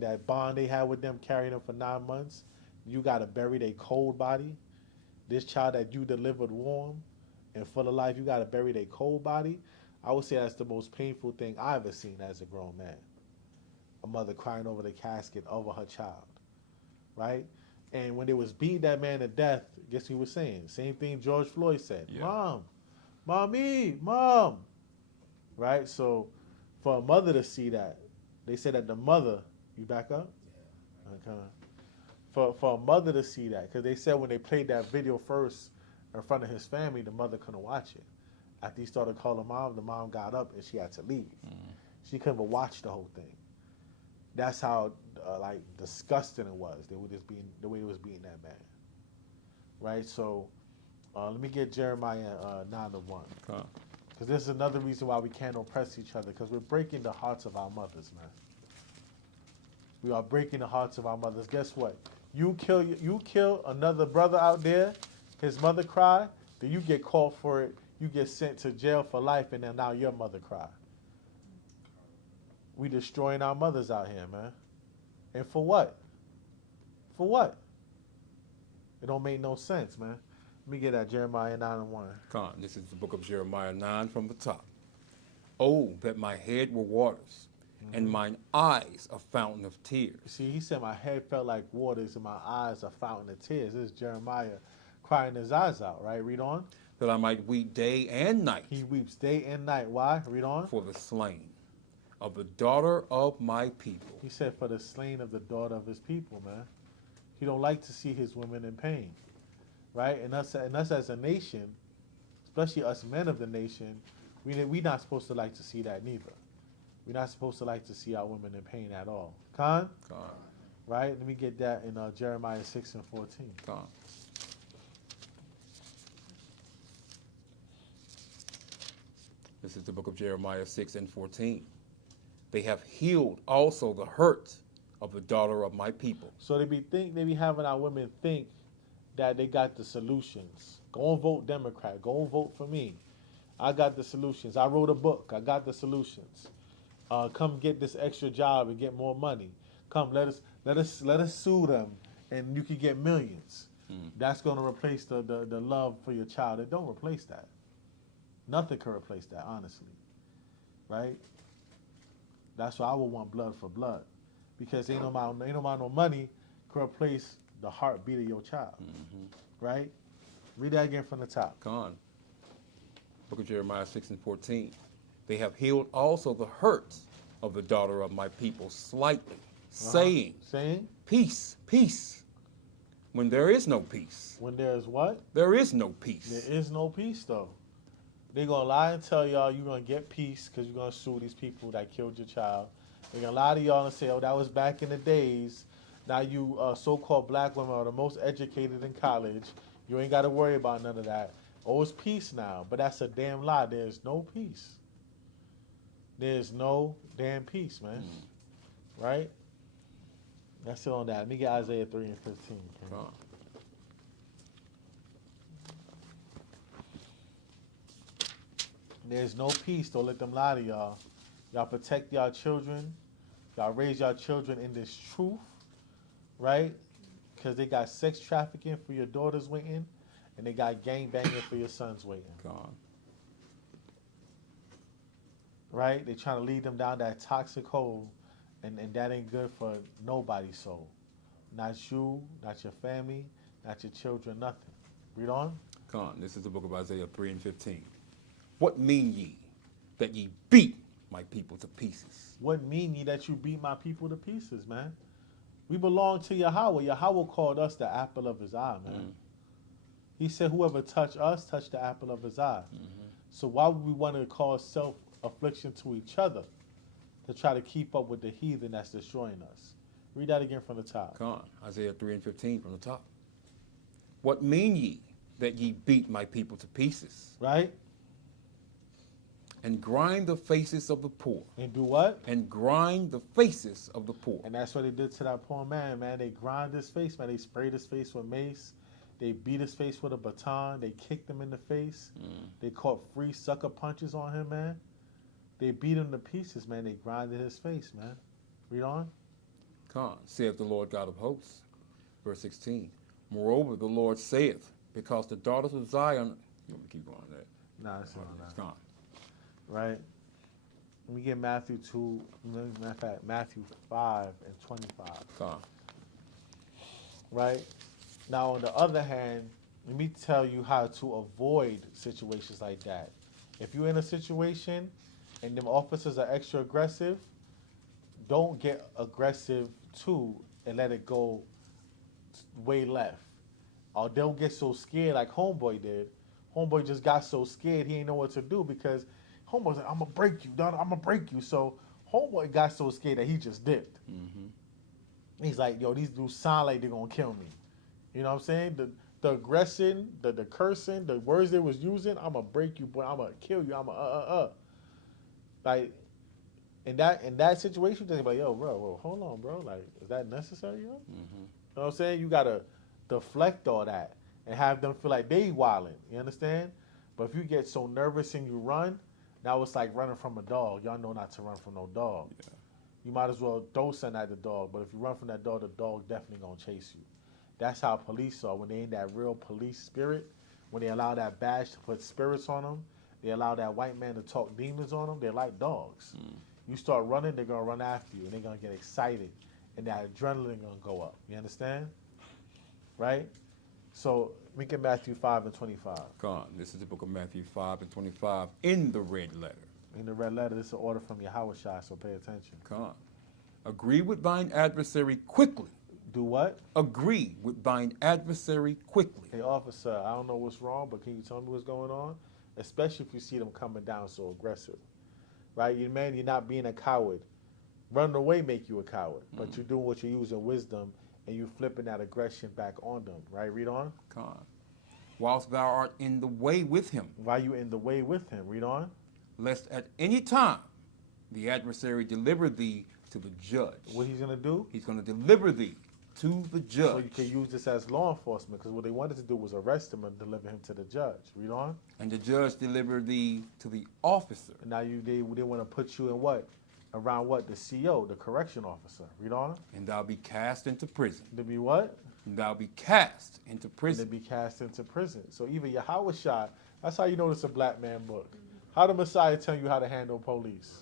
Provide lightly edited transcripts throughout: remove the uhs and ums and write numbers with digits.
that bond they had with them, carrying them for 9 months. You got to bury their cold body. This child that you delivered warm and full of life, you got to bury their cold body. I would say that's the most painful thing I ever seen as a grown man. A mother crying over the casket over her child, right? And when they was beating that man to death, guess what he was saying? Same thing George Floyd said. Yeah. Mom, mommy, mom. Right? So for a mother to see that, they said that the mother, you back up? Yeah. Okay. For a mother to see that, because they said when they played that video first in front of his family, the mother couldn't watch it. After he started calling mom, the mom got up and she had to leave. Mm-hmm. She couldn't even watch the whole thing. That's how like disgusting it was. They were just being the way it was beating that man. Right. So let me get Jeremiah 9:1. Because this is another reason why we can't oppress each other. Because we're breaking the hearts of our mothers, man. We are breaking the hearts of our mothers. Guess what? You kill another brother out there. His mother cry. Then you get called for it. You get sent to jail for life, and then now your mother cry. We destroying our mothers out here, man. And for what? For what? It don't make no sense, man. Let me get that Jeremiah 9:1. This is the book of Jeremiah 9 from the top. Oh, that my head were waters, and mine eyes a fountain of tears. See, he said my head felt like waters and my eyes a fountain of tears. This is Jeremiah crying his eyes out, right? Read on. That I might weep day and night. He weeps day and night. Why? Read on. For the slain of the daughter of my people. He said for the slain of the daughter of his people, man. He don't like to see his women in pain, right? And us as a nation, especially us men of the nation, we not supposed to like to see that neither. We're not supposed to like to see our women in pain at all. Khan? Right? Let me get that in Jeremiah 6:14. This is the book of Jeremiah 6:14. They have healed also the hurt of the daughter of my people. So they be having our women think that they got the solutions. Go and vote Democrat. Go and vote for me. I got the solutions. I wrote a book. I got the solutions. Come get this extra job and get more money. Come, let us sue them, and you can get millions. That's going to replace the love for your child. It don't replace that. Nothing can replace that, honestly. Right? That's why I would want blood for blood, because ain't no amount no money can replace the heartbeat of your child. Right? Read that again from the top. Book of Jeremiah 6:14. They have healed also the hurt of the daughter of my people slightly, saying, peace, peace, when there is no peace. When there is what? There is no peace. There is no peace, though. They're going to lie and tell y'all you're going to get peace because you're going to sue these people that killed your child. They're going to lie to y'all and say, oh, that was back in the days. Now you so-called black women are the most educated in college. You ain't got to worry about none of that. Oh, it's peace now. But that's a damn lie. There's no peace. There's no damn peace, man. Right? That's it on that. Let me get Isaiah 3:15. There's no peace. Don't let them lie to y'all. Y'all protect y'all children. Y'all raise y'all children in this truth, right? Because they got sex trafficking for your daughters waiting, and they got gang banging for your sons waiting. Right? They trying to lead them down that toxic hole, and that ain't good for nobody's soul. Not you, not your family, not your children, nothing. Read on. This is the book of Isaiah 3:15. What mean ye that ye beat my people to pieces? What mean ye that you beat my people to pieces, man? We belong to Yahawah. Yahawah called us the apple of his eye, man. He said whoever touch us, touch the apple of his eye. So why would we want to cause self-affliction to each other to try to keep up with the heathen that's destroying us? Read that again from the top. Isaiah 3:15 from the top. What mean ye that ye beat my people to pieces? Right? And grind the faces of the poor. And do what? And grind the faces of the poor. And that's what they did to that poor man, man. They grind his face, man. They sprayed his face with mace. They beat his face with a baton. They kicked him in the face. They caught free sucker punches on him, man. They beat him to pieces, man. They grinded his face, man. Read on. Con, saith the Lord God of hosts. Verse 16. Moreover, the Lord saith, because the daughters of Zion. You want me to keep going there? Nah, it's not. It's gone. Right? Let me get Matthew 2, matter of fact, Matthew 5 and 25. Con. Right? Now, on the other hand, let me tell you how to avoid situations like that. If you're in a situation and them officers are extra aggressive, don't get aggressive too and let it go way left. Or don't get so scared like Homeboy did. Homeboy just got so scared he didn't know what to do because Homeboy's like, I'm going to break you, dog. I'm going to break you. So Homeboy got so scared that he just dipped. Mm-hmm. He's like, yo, these dudes sound like they're going to kill me. You know what I'm saying? The aggression, the cursing, the words they was using, I'm going to break you, boy. I'm going to kill you. I'm going to Like, in that situation, they're like, yo, bro, hold on, bro. Like, is that necessary, yo? Mm-hmm. You know what I'm saying? You got to deflect all that and have them feel like they wilding. You understand? But if you get so nervous and you run, now it's like running from a dog. Y'all know not to run from no dog. Yeah. You might as well don't send at the dog. But if you run from that dog, the dog definitely going to chase you. That's how police are. When they in that real police spirit, when they allow that badge to put spirits on them, they allow that white man to talk demons on them, they're like dogs. Mm. You start running, they're going to run after you, and they're going to get excited, and that adrenaline going to go up. You understand? Right? So, we get Matthew 5 and 25. Gone. This is the book of Matthew 5 and 25 in the red letter. In the red letter, this is an order from Yahawahshi, so pay attention. Gone. Agree with thine adversary quickly. Do what? Agree with thine adversary quickly. Hey, officer, I don't know what's wrong, but can you tell me what's going on? Especially if you see them coming down so aggressive. Right? You're not being a coward. Running away make you a coward, but you're doing what you're using wisdom, and you flipping that aggression back on them. Right? Read on. Con. Whilst thou art in the way with him. While you in the way with him. Read on. Lest at any time the adversary deliver thee to the judge. What he's going to do? He's going to deliver thee to the judge. So you can use this as law enforcement, because what they wanted to do was arrest him and deliver him to the judge. Read on. And the judge deliver thee to the officer. And now they want to put you in what? Around what? The CO, the correction officer. Read on. And thou be cast into prison. To be what? And thou be cast into prison. And to be cast into prison. So even Yahawahshi, that's how you know it's a black man book. How the Messiah tell you how to handle police?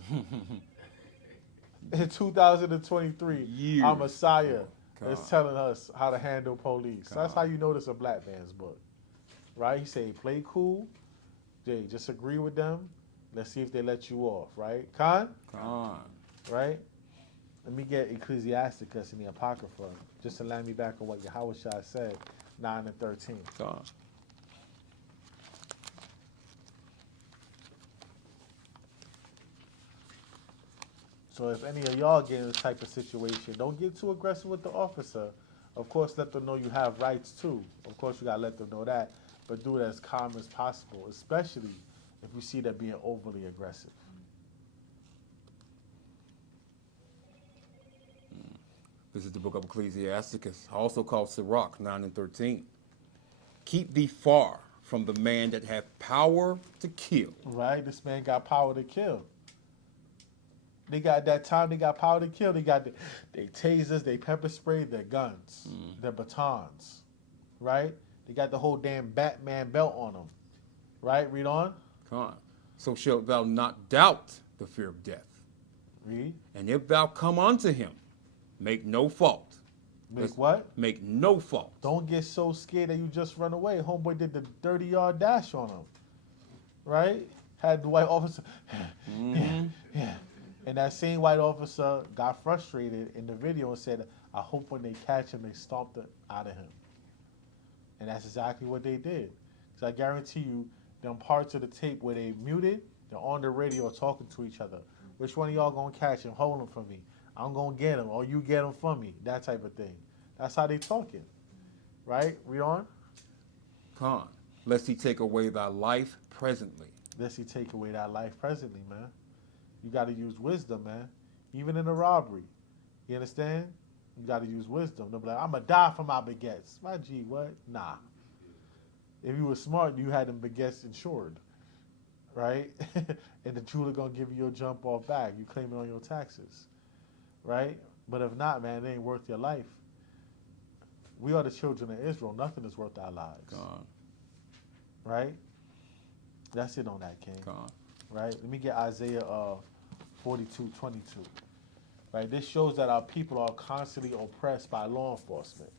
In 2023, our Messiah is telling us how to handle police. That's how you know this is a black man's book. Right? He say, play cool. Jay, just agree with them. Let's see if they let you off. Right? Khan? Right? Let me get Ecclesiasticus in the Apocrypha, just to land me back on what Yahawahshi said, 9 and 13. Khan. So if any of y'all get in this type of situation, don't get too aggressive with the officer. Of course, let them know you have rights too. Of course, you gotta let them know that, but do it as calm as possible, especially if you see that being overly aggressive. This is the book of Ecclesiasticus, also called Sirach, 9 and 13. Keep thee far from the man that hath power to kill. Right? This man got power to kill. They got that time, they got power to kill. They got they tasers, they pepper spray, their guns, their batons. Right? They got the whole damn Batman belt on them. Right? Read on. Come on. So shalt thou not doubt the fear of death. Read. And if thou come unto him, make no fault. What? Make no fault. Don't get so scared that you just run away. Homeboy did the 30-yard dash on him. Right? Had the white officer. Yeah. And that same white officer got frustrated in the video and said, I hope when they catch him, they stomp it out of him. And that's exactly what they did. Because I guarantee you, them parts of the tape where they muted, they're on the radio talking to each other. Which one of y'all going to catch him? Hold him for me. I'm going to get him. Or you get him for me. That type of thing. That's how they talking. Right? Read on. Con, lest he take away thy life presently. Lest he take away thy life presently, man. You got to use wisdom, man. Even in a robbery. You understand? You got to use wisdom. They'll be like, I'm going to die for my baguettes. My G, what? Nah. If you were smart, you had them baguettes insured. Right? And the jeweler going to give you your jump off back. You claim it on your taxes. Right? But if not, man, it ain't worth your life. We are the children of Israel. Nothing is worth our lives. God. Right? That's it on that, King. God. Right? Let me get Isaiah 42:22. Right? This shows that our people are constantly oppressed by law enforcement.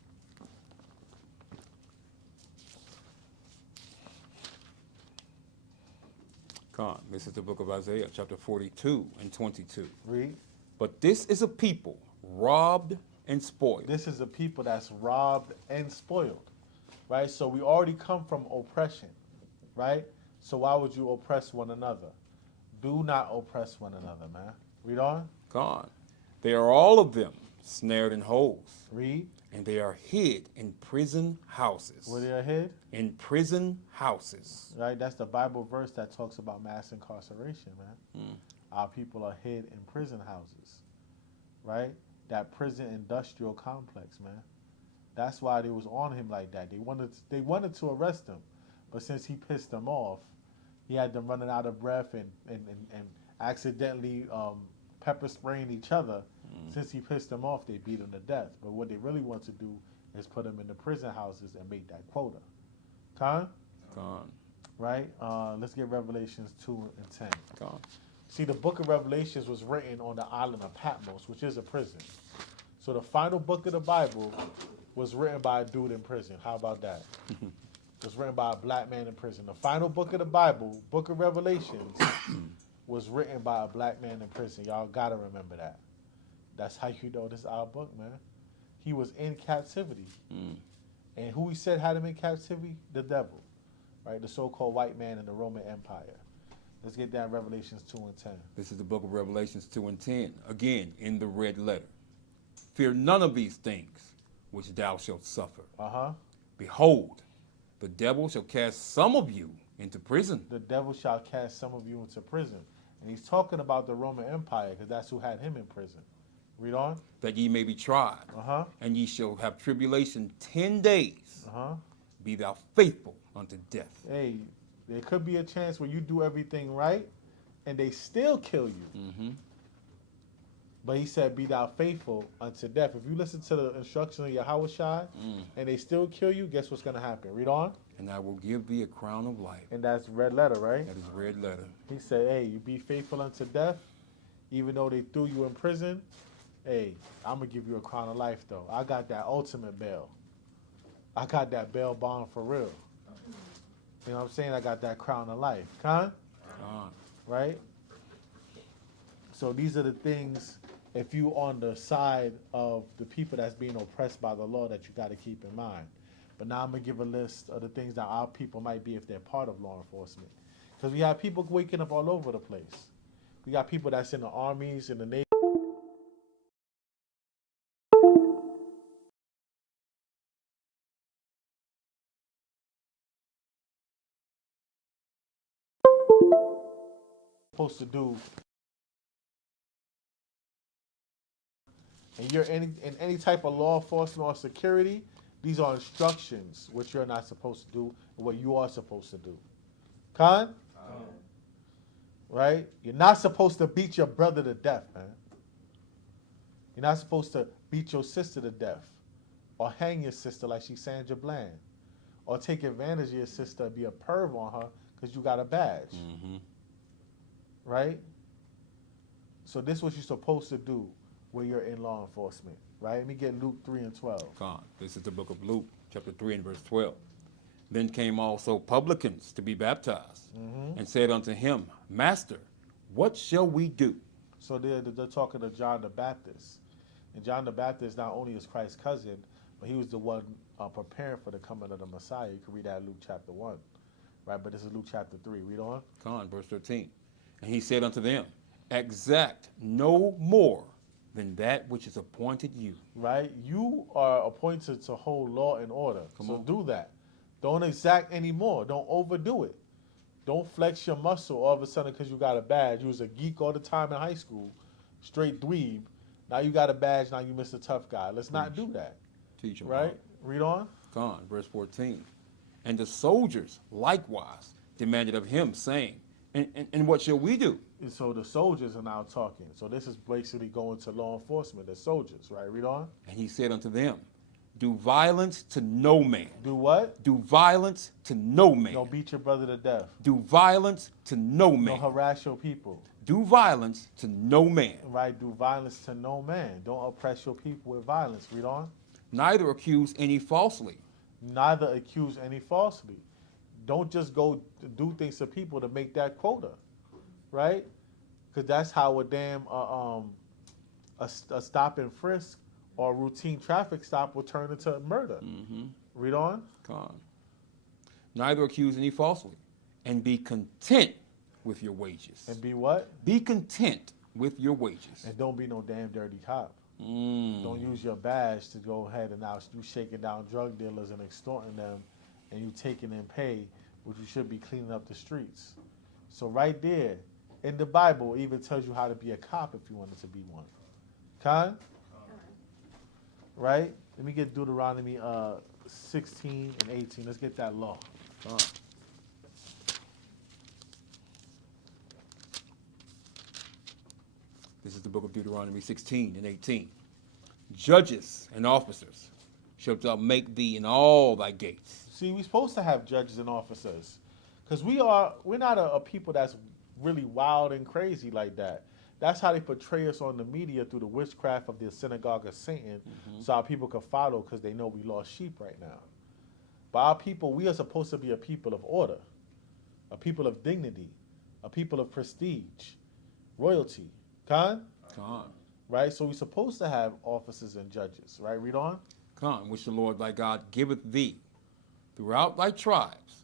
God. This is the book of Isaiah, chapter 42:22. Read. But this is a people robbed and spoiled. This is a people that's robbed and spoiled. Right? So we already come from oppression. Right? So why would you oppress one another? Do not oppress one another, man. Read on. God. They are all of them snared in holes. Read. And they are hid in prison houses. Where they are hid? In prison houses. Right? That's the Bible verse that talks about mass incarceration, man. Our people are hid in prison houses. Right? That prison industrial complex, man. That's why they was on him like that. They wanted to arrest him. But since he pissed them off, he had them running out of breath and accidentally pepper spraying each other. Since he pissed them off, they beat him to death. But what they really want to do is put him in the prison houses and make that quota. Con? Con. Right? Let's get Revelations 2:10. Con. See, the book of Revelations was written on the island of Patmos, which is a prison. So the final book of the Bible was written by a dude in prison. How about that? It was written by a black man in prison. The final book of the Bible, book of Revelations, was written by a black man in prison. Y'all got to remember that. That's how you know this is our book, man. He was in captivity. And who he said had him in captivity? The devil, right? The so-called white man in the Roman Empire. Let's get down Revelations 2:10. This is the book of Revelations 2:10. Again, in the red letter. Fear none of these things which thou shalt suffer. Behold, the devil shall cast some of you into prison. The devil shall cast some of you into prison. And he's talking about the Roman Empire because that's who had him in prison. Read on. That ye may be tried. And ye shall have tribulation 10 days. Be thou faithful unto death. Hey, there could be a chance where you do everything right and they still kill you. But he said, be thou faithful unto death. If you listen to the instruction of Yahawahshi and they still kill you, guess what's going to happen? Read on. And I will give thee a crown of life. And that's red letter, right? That is red letter. He said, hey, you be faithful unto death, even though they threw you in prison. Hey, I'm going to give you a crown of life, though. I got that ultimate bail. I got that bail bond for real. You know what I'm saying? I got that crown of life. Con? Right? So these are the things, if you on the side of the people that's being oppressed by the law, that you got to keep in mind. But now I'm going to give a list of the things that our people might be if they're part of law enforcement. Because we have people waking up all over the place. We got people that's in the armies, in the Navy. Supposed to do, and you're in any type of law enforcement or security, these are instructions what you're not supposed to do and what you are supposed to do. Con? Right? You're not supposed to beat your brother to death, man. You're not supposed to beat your sister to death or hang your sister like she's Sandra Bland or take advantage of your sister and be a perv on her because you got a badge. Right? So this is what you're supposed to do when you're in law enforcement. Right? Let me get Luke 3:12. God, this is the book of Luke, chapter 3 and verse 12. Then came also publicans to be baptized and said unto him, Master, what shall we do? So they're talking to John the Baptist. And John the Baptist not only is Christ's cousin, but he was the one preparing for the coming of the Messiah. You can read that in Luke chapter 1. Right? But this is Luke chapter 3. Read on. God, verse 13. And he said unto them, exact no more than that which is appointed you. Right? You are appointed to hold law and order. So do that. Don't exact anymore. Don't overdo it. Don't flex your muscle all of a sudden because you got a badge. You was a geek all the time in high school, straight dweeb. Now you got a badge, now you Mr. Tough Guy. Let's not do that. Teach them. Right? Read on. God, verse 14. And the soldiers likewise demanded of him, saying, and what shall we do? And so the soldiers are now talking. So this is basically going to law enforcement, the soldiers, right? Read on. And he said unto them, do violence to no man. Do what? Do violence to no man. Don't beat your brother to death. Do violence to no man. Don't harass your people. Do violence to no man. Right? Do violence to no man. Don't oppress your people with violence. Read on. Neither accuse any falsely. Neither accuse any falsely. Don't just go do things to people to make that quota, right? Because that's how a damn a stop and frisk or routine traffic stop will turn into murder. Mm-hmm. Read on. Con. Neither accuse any falsely, and be content with your wages. And be what? Be content with your wages. And don't be no damn dirty cop. Mm. Don't use your badge to go ahead and now you shaking down drug dealers and extorting them, and you taking in pay, which you should be cleaning up the streets. So right there, in the Bible, it even tells you how to be a cop if you wanted to be one. Con? Right? Let me get Deuteronomy 16 and 18. Let's get that law. Con. This is the book of Deuteronomy 16 and 18. Judges and officers shalt thou make thee in all thy gates. See, we're supposed to have judges and officers, because we're not a people that's really wild and crazy like that. That's how they portray us on the media through the witchcraft of the synagogue of Satan, so our people can follow because they know we lost sheep right now. But our people, we are supposed to be a people of order, a people of dignity, a people of prestige, royalty. Con? Right? So we're supposed to have officers and judges, right? Read on. Con, which the Lord thy God giveth thee throughout thy tribes,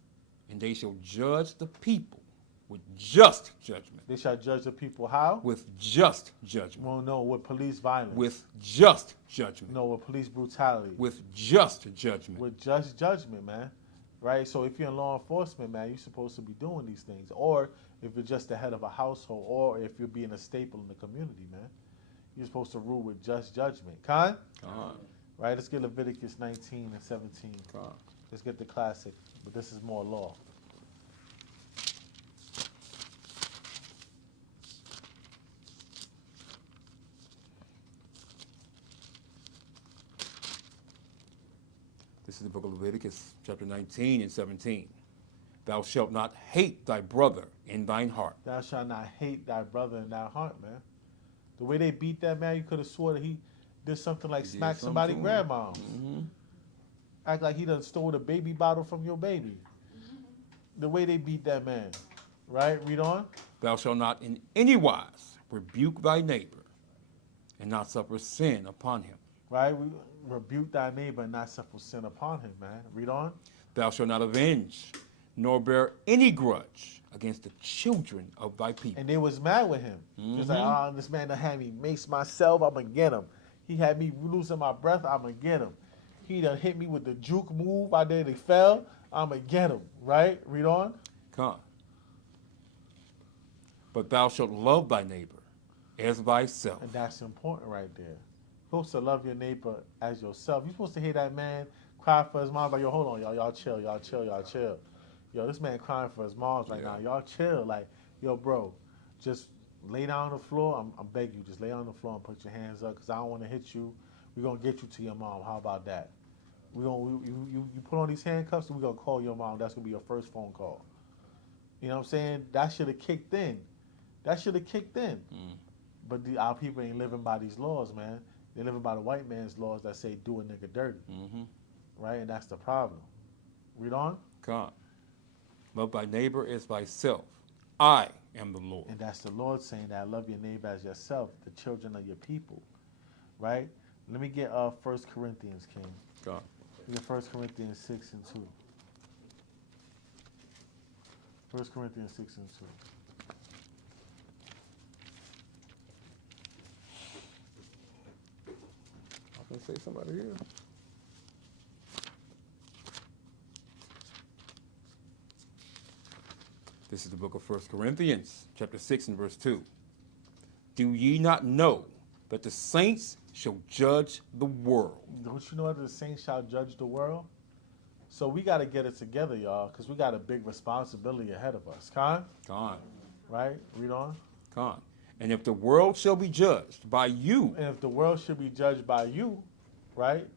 and they shall judge the people with just judgment. They shall judge the people how? With just judgment. Well, no, with police violence. With just judgment. No, with police brutality. With just judgment. With just judgment, man. Right? So if you're in law enforcement, man, you're supposed to be doing these things. Or if you're just the head of a household, or if you're being a staple in the community, man, you're supposed to rule with just judgment. Con? Con. Right? Let's get Leviticus 19 and 17. Con. Let's get the classic, but this is more law. This is the book of Leviticus, chapter 19 and 17. Thou shalt not hate thy brother in thine heart. Thou shalt not hate thy brother in thy heart, man. The way they beat that man, you could have swore that he did something like smack somebody's grandma. Mm-hmm. Act like he done stole the baby bottle from your baby. The way they beat that man. Right? Read on. Thou shalt not in any wise rebuke thy neighbor, and not suffer sin upon him. Right? We rebuke thy neighbor and not suffer sin upon him, man. Read on. Thou shalt not avenge, nor bear any grudge against the children of thy people. And they was mad with him. Mm-hmm. Just like, this man done had me mace myself, I'm going to get him. He had me losing my breath, I'm going to get him. He done hit me with the juke move, I did, he fell, I'm going to get him. Right? Read on. Come. But thou shalt love thy neighbor as thyself. And that's important right there. You're supposed to love your neighbor as yourself. You're supposed to hear that man cry for his mom. Like, yo, hold on, y'all chill, y'all chill, y'all chill. Yo, this man crying for his moms right now. Y'all chill. Like, yo, bro, just lay down on the floor. I'm begging you, just lay on the floor and put your hands up, because I don't want to hit you. We're going to get you to your mom. How about that? You put on these handcuffs and we're going to call your mom. That's going to be your first phone call. You know what I'm saying? That should have kicked in. Mm. But our people ain't living by these laws, man. They're living by the white man's laws that say do a nigga dirty. Mm-hmm. Right? And that's the problem. Read on. Come. Love thy neighbor as thyself. I am the Lord. And that's the Lord saying that, love your neighbor as yourself, the children of your people. Right? Let me get 1 Corinthians, King. Come. We get 1 Corinthians 6 and 2. 1 Corinthians 6 and 2. I can say somebody here. This is the book of 1 Corinthians, chapter 6 and verse 2. Do ye not know that the saints shall judge the world? Don't you know that the saints shall judge the world? So we got to get it together, y'all, because we got a big responsibility ahead of us. Con? Con. Right? Read on. Con. And if the world shall be judged by you. And if the world should be judged by you, right?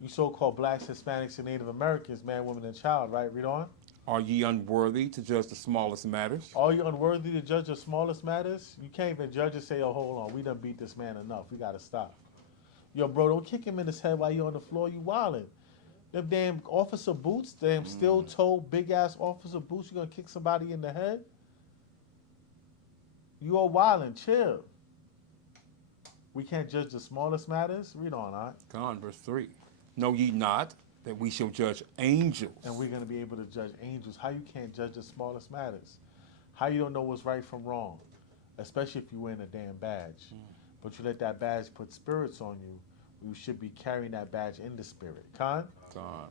You so-called blacks, Hispanics, and Native Americans, man, woman, and child, right? Read on. Are ye unworthy to judge the smallest matters? Are you unworthy to judge the smallest matters? You can't even judge and say, oh, hold on, we done beat this man enough. We got to stop. Yo, bro, don't kick him in his head while you're on the floor. You wildin'. Them damn officer boots, damn steel-toe, big-ass officer boots, you going to kick somebody in the head? You are wildin'. Chill. We can't judge the smallest matters? Read on, all right? Con, verse 3. Know ye not that we shall judge angels? And we're going to be able to judge angels. How you can't judge the smallest matters? How you don't know what's right from wrong? Especially if you wearing a damn badge. But you let that badge put spirits on you. You should be carrying that badge in the spirit. Con? Con.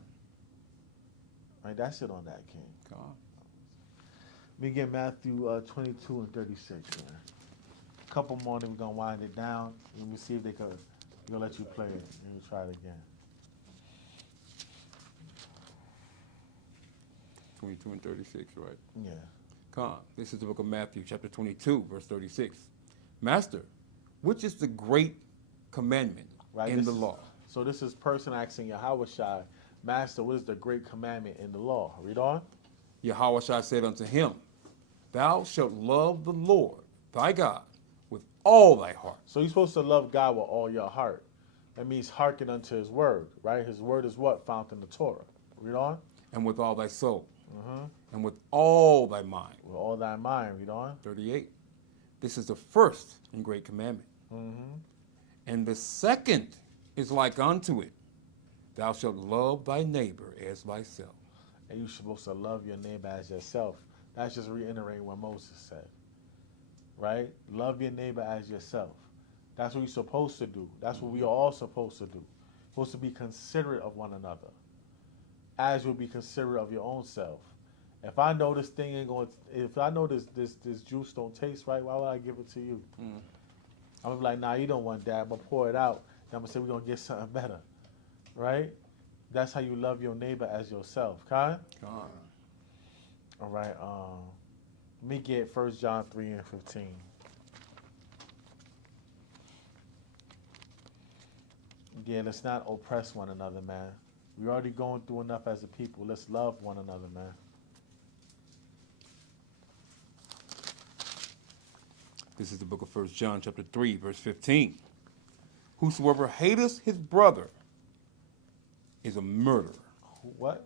Right, that's it on that, King. Con. Let me get Matthew 22 and 36, man. A couple more, then we're going to wind it down. Let me see if they're going to let you play it. Let me try it again. 22 and 36, right? Yeah. Con. This is the book of Matthew, chapter 22, verse 36. Master, which is the great commandment in the law? So this is person asking Yahawahshi, Master, what is the great commandment in the law? Read on. Yahawahshi said unto him, Thou shalt love the Lord thy God with all thy heart. So you're supposed to love God with all your heart. That means hearken unto his word, right? His word is what? Found in the Torah. Read on. And with all thy soul. And with all thy mind. With all thy mind. Read on. 38. This is the first and great commandment. And the second is like unto it. Thou shalt love thy neighbor as thyself. And you're supposed to love your neighbor as yourself. That's just reiterating what Moses said. Right? Love your neighbor as yourself. That's what you're supposed to do. That's what we are all supposed to do. Supposed to be considerate of one another. As you'll be considerate of your own self. If I know this thing ain't going, if I know this juice don't taste right, why would I give it to you? I'm gonna be like, nah, you don't want that. I'm gonna pour it out. And I'm gonna say we're gonna get something better, right? That's how you love your neighbor as yourself. Con? Con. All right. Let me get 1 John 3 and 15. Yeah, let's not oppress one another, man. We're already going through enough as a people. Let's love one another, man. This is the book of 1 John, chapter 3, verse 15. Whosoever hateth his brother is a murderer. What?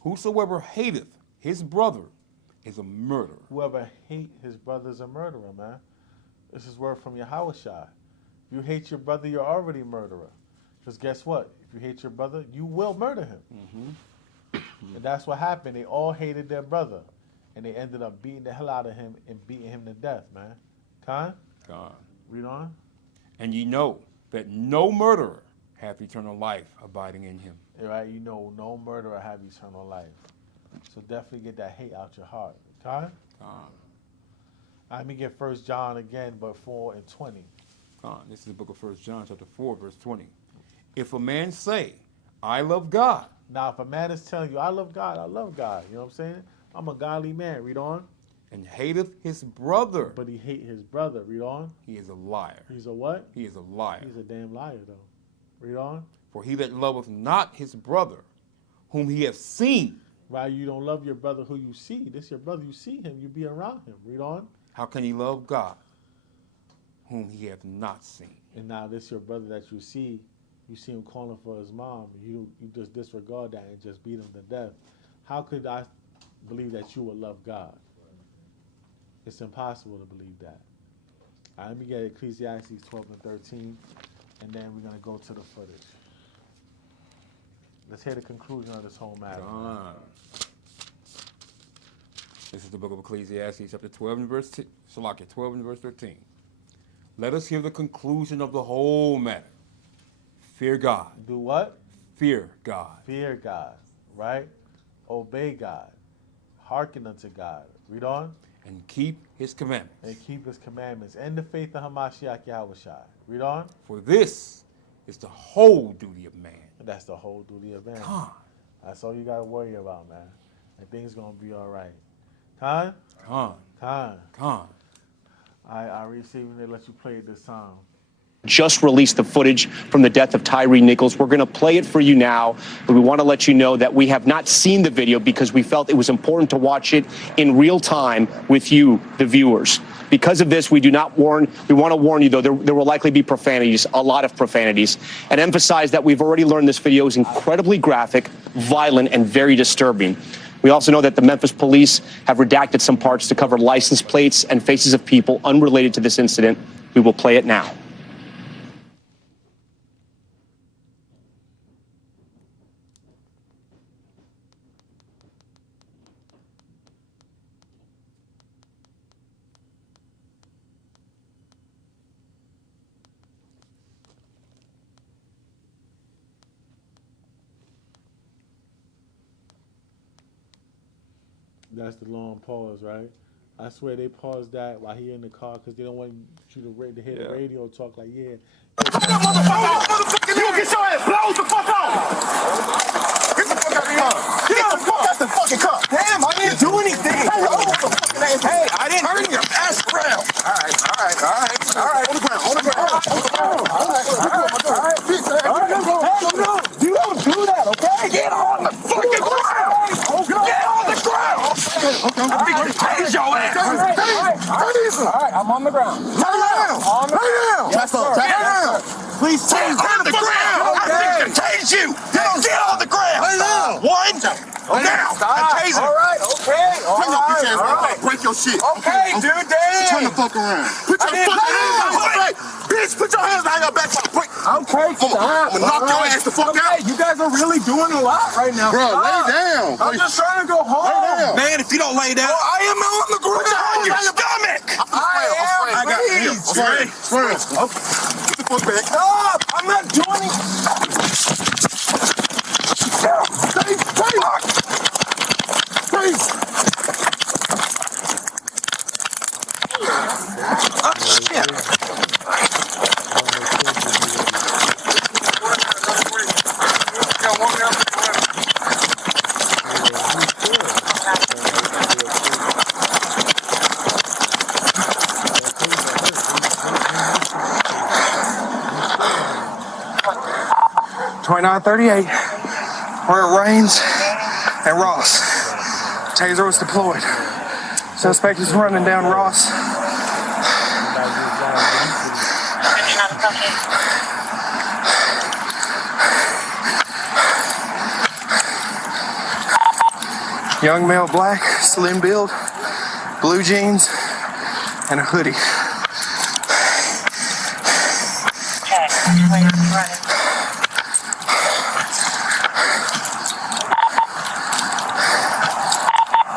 Whosoever hateth his brother is a murderer. Whoever hate his brother is a murderer, man. This is word from Yahawahshi. If you hate your brother, you're already a murderer. Because guess what? If you hate your brother, you will murder him. And that's what happened. They all hated their brother. And they ended up beating the hell out of him and beating him to death, man. Con? Con. Read on. And ye know that no murderer hath eternal life abiding in him. Right? You know no murderer have eternal life. So definitely get that hate out your heart. Con? Con. Let me get 1 John again, but 4 and 20. Con. This is the book of 1 John, chapter 4, verse 20. If a man say, I love God. Now, if a man is telling you, I love God, I love God. You know what I'm saying? I'm a godly man. Read on. And hateth his brother. But he hate his brother. Read on. He is a liar. He's a what? He is a liar. He's a damn liar, though. Read on. For he that loveth not his brother, whom he hath seen. Right? You don't love your brother who you see. This your brother. You see him. You be around him. Read on. How can he love God, whom he hath not seen? And now this your brother that you see him calling for his mom. You just disregard that and just beat him to death. How could I believe that you would love God? It's impossible to believe that. All right, let me get Ecclesiastes 12 and 13, and then we're going to go to the footage. Let's hear the conclusion of this whole matter. This is the book of Ecclesiastes, chapter 12 and verse 12 and verse 13. Let us hear the conclusion of the whole matter. Fear God. Do what? Fear God. Fear God, right? Obey God. Hearken unto God. Read on. And keep his commandments. And keep his commandments. And the faith of Hamashiach Yahawahshi. Read on. For this is the whole duty of man. That's the whole duty of man. Con. That's all you got to worry about, man. And things going to be all right. Con? Con. Con. Con. I received it. Let you play this song. Just released the footage from the death of Tyree Nichols. We're going to play it for you now, but we want to let you know that we have not seen the video because we felt it was important to watch it in real time with you, the viewers. Because of this, we want to warn you, though, there will likely be profanities, a lot of profanities, and emphasize that we've already learned this video is incredibly graphic, violent, and very disturbing. We also know that the Memphis police have redacted some parts to cover license plates and faces of people unrelated to this incident. We will play it now. That's the long pause, right? I swear they paused that while he in the car because they don't want you to hear the radio talk like, yeah. Motherfucker, you get your ass blows the fuck off! Get the fuck out of here! Get the fuck out the fucking car! Damn, I didn't do anything! Hey, I didn't turn your ass around! Alright. On the ground. You don't do that, okay? Get on the fucking ground! Get on the ground! Okay. Raise your ass! Alright, I'm on the ground. Turn around! That's all. Turn around! Please change on the ground! I think to tase you! Get on the ground! One! Now! All right, okay. All right. Break your shit. Okay, dude, damn. Turn the fuck around. Put your fucking hands on your back. Bitch, put your hands behind your back. Okay, stop. I'm gonna knock your ass the fuck out. You guys are really doing a lot right now. Bro, lay down. I'm just trying to go home. Lay down. Man, if you don't lay down, I am on the ground. On your stomach. I got you. Okay. Get the fuck back. Stop. I'm not doing it. Please. Oh, shit. 2938, where it rains, and Ross. Taser was deployed. Suspect is running down Ross. Young male, black, slim build, blue jeans, and a hoodie.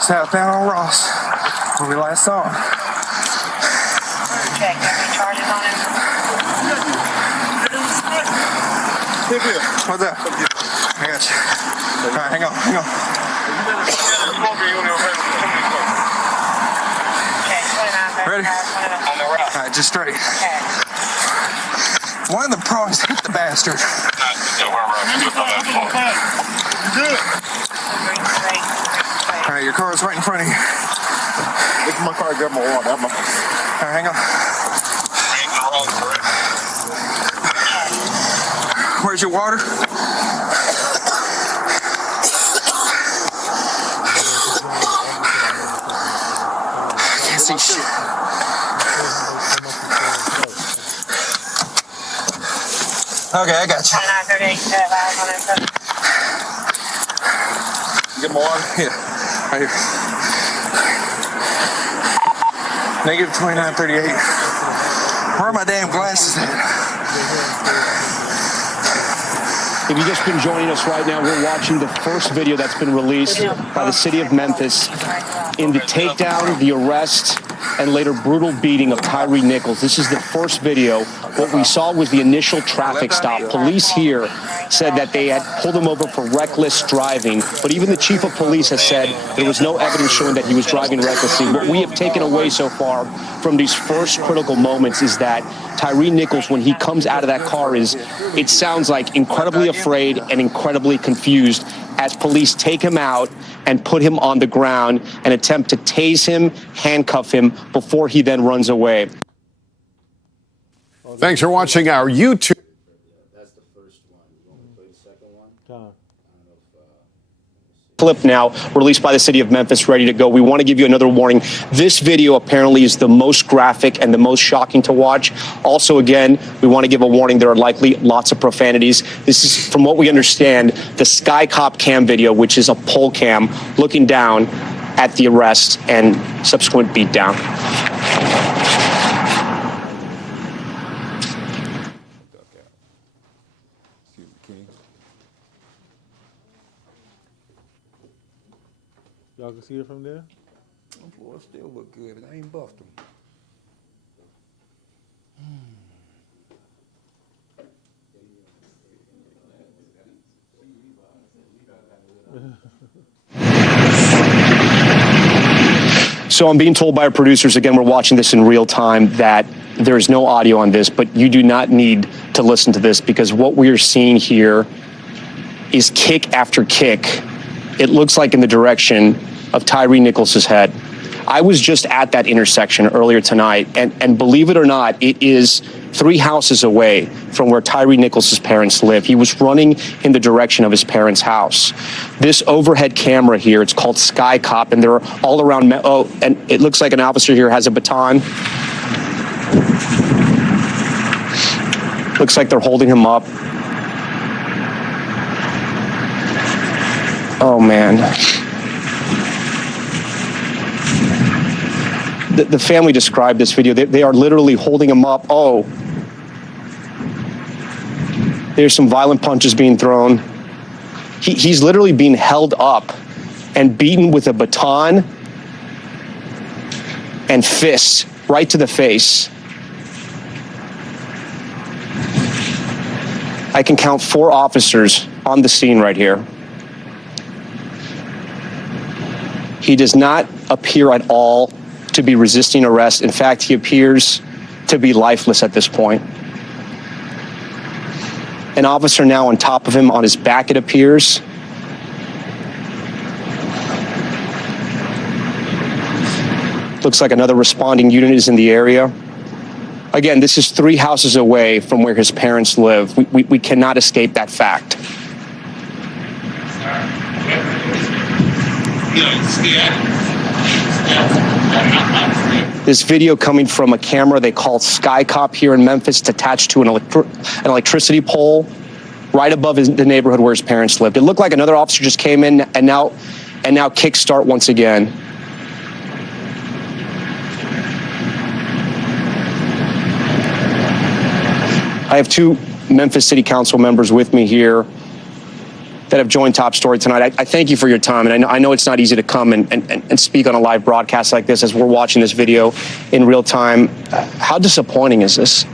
Southbound on Ross, where we last saw him. Check, any charges on him? What's that? I got you. All right, hang on. Ready? All right, just straight. One of the prongs hit the bastard. All right, your car is right in front of you. Look at my car, grab my water. All right, hang on. Where's your water? I can't see shit. Okay, I got you. Get my water? Yeah, right here. Negative 2938. Where are my damn glasses at? If you've just been joining us right now, we're watching the first video that's been released by the city of Memphis in the takedown, the arrest, and later brutal beating of Tyree Nichols. This is the first video. What we saw was the initial traffic stop. Police here said that they had pulled him over for reckless driving, but even the chief of police has said there was no evidence showing that he was driving recklessly. What we have taken away so far from these first critical moments is that Tyree Nichols, when he comes out of that car, it sounds like incredibly afraid and incredibly confused as police take him out and put him on the ground and attempt to tase him, handcuff him before he then runs away. Thanks for watching our YouTube. That's the first one. You want me to play the second one? Clip now released by the city of Memphis, ready to go. We want to give you another warning. This video apparently is the most graphic and the most shocking to watch. Also, again, we want to give a warning. There are likely lots of profanities. This is, from what we understand, the Sky Cop cam video, which is a pole cam looking down at the arrest and subsequent beatdown. Y'all can see it from there? Oh, boy, it still look good. I ain't buffed them. So I'm being told by our producers, again, we're watching this in real time, that there is no audio on this, but you do not need to listen to this because what we are seeing here is kick after kick. It looks like in the direction of Tyre Nichols' head. I was just at that intersection earlier tonight, and believe it or not, it is 3 houses away from where Tyre Nichols' parents live. He was running in the direction of his parents' house. This overhead camera here, it's called Sky Cop, and they're all around. Oh, and it looks like an officer here has a baton. Looks like they're holding him up. Oh, man. The family described this video. They are literally holding him up. Oh, there's some violent punches being thrown. He's literally being held up and beaten with a baton and fists right to the face. I can count 4 officers on the scene right here. He does not appear at all to be resisting arrest. In fact, he appears to be lifeless at this point. An officer now on top of him, on his back, it appears. Looks like another responding unit is in the area. Again, this is 3 houses away from where his parents live. We cannot escape that fact. This video coming from a camera they call Sky Cop here in Memphis. It's attached to an electricity pole right above the neighborhood where his parents lived. It looked like another officer just came in and now kickstart once again. I have 2 Memphis City Council members with me here that have joined Top Story tonight. I thank you for your time, and I know it's not easy to come and speak on a live broadcast like this as we're watching this video in real time. How disappointing is this?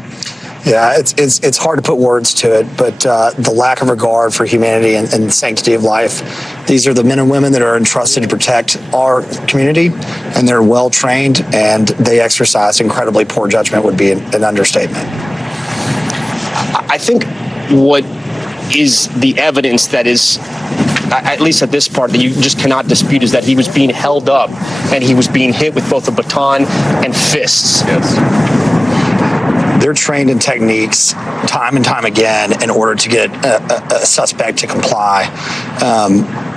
Yeah, it's hard to put words to it, but the lack of regard for humanity and the sanctity of life. These are the men and women that are entrusted to protect our community, and they're well trained, and they exercise incredibly poor judgment would be an understatement. I think what is the evidence that is, at least at this part, that you just cannot dispute, is that he was being held up and he was being hit with both a baton and fists. Yes. They're trained in techniques time and time again in order to get a suspect to comply.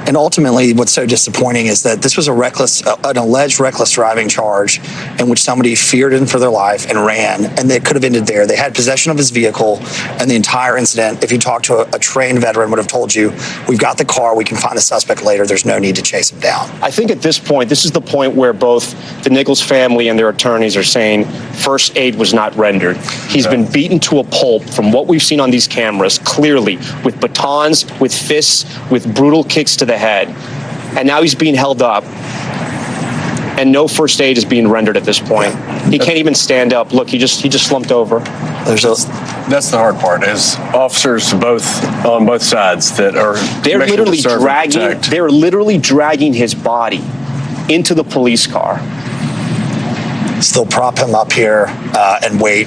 And ultimately, what's so disappointing is that this was an alleged reckless driving charge in which somebody feared him for their life and ran, and they could have ended there. They had possession of his vehicle, and the entire incident, if you talk to a trained veteran, would have told you, we've got the car, we can find the suspect later, there's no need to chase him down. I think at this point, this is the point where both the Nichols family and their attorneys are saying first aid was not rendered. He's been beaten to a pulp from what we've seen on these cameras, clearly, with batons, with fists, with brutal kicks to the head. And now he's being held up, and no first aid is being rendered at this point. He can't even stand up. Look, he just slumped over. That's the hard part, is officers on both sides that are they're literally dragging his body into the police car. Still prop him up here and wait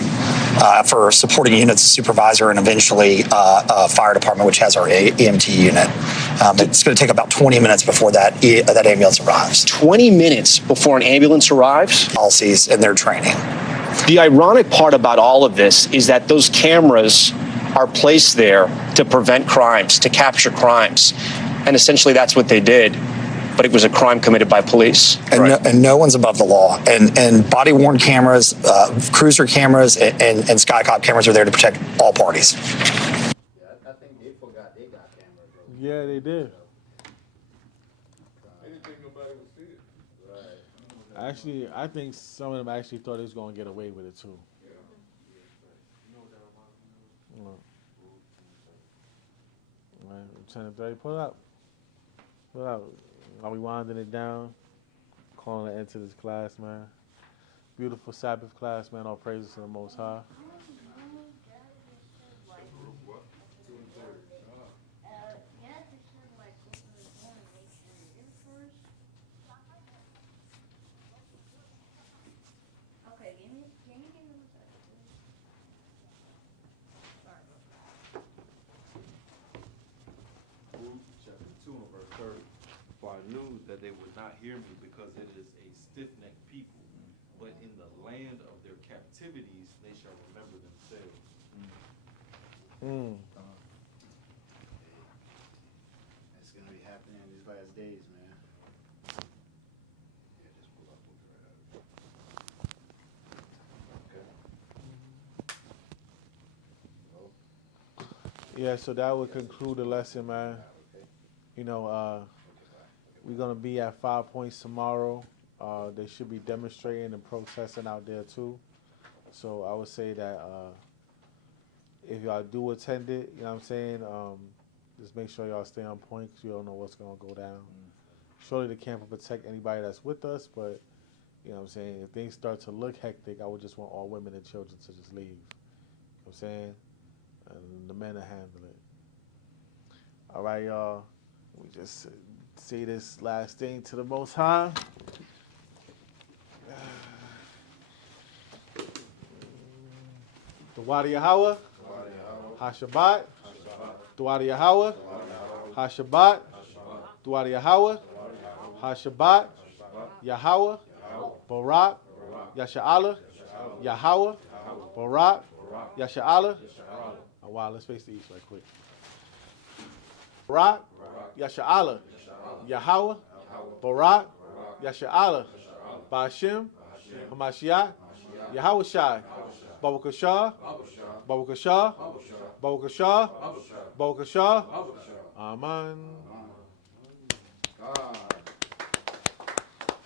for supporting units, supervisor, and eventually fire department, which has our EMT unit. It's going to take about 20 minutes before that ambulance arrives. 20 minutes before an ambulance arrives? Policies and their training. The ironic part about all of this is that those cameras are placed there to prevent crimes, to capture crimes. And essentially that's what they did. But it was a crime committed by police. And no one's above the law. And body-worn cameras, cruiser cameras, and Skycop cameras are there to protect all parties. Yeah, I think they forgot they got cameras. Yeah, they did. Right. Actually, I think some of them actually thought they was going to get away with it, too. Right, Lieutenant Berry, pull up. Pull up. Are we winding it down? Calling an end to this class, man. Beautiful Sabbath class, man. All praises to the Most High. For I knew that they would not hear me because it is a stiff-necked people, but in the land of their captivities they shall remember themselves. That's gonna be happening in these last days, man. Yeah, just pull up with her. Okay. Yeah, so that would conclude the lesson, man. You know, we're going to be at 5 Points tomorrow. They should be demonstrating and protesting out there, too. So I would say that if y'all do attend it, you know what I'm saying, just make sure y'all stay on point because you don't know what's going to go down. Surely the camp will protect anybody that's with us, but, you know what I'm saying, if things start to look hectic, I would just want all women and children to just leave. You know what I'm saying? And the men to handle it. All right, y'all. We just say this last thing to the Most High. Dua to Yahweh. Ha-Shabbat. Dua to Yahweh. Ha-Shabbat. Dua to Yahweh. Ha-Shabbat. Yahweh. Barak. Yasha'Allah. Yahweh. Barak. Yasha'Allah. Oh, wow, let's face the east right quick. Barak. Yasha'Allah. Yahweh. Barak. Yasha'Allah. Ba'ashim. Hamashiach. Yahawahshi. Babakashah. Babakashah. Babakashah. Babakashah. Amen.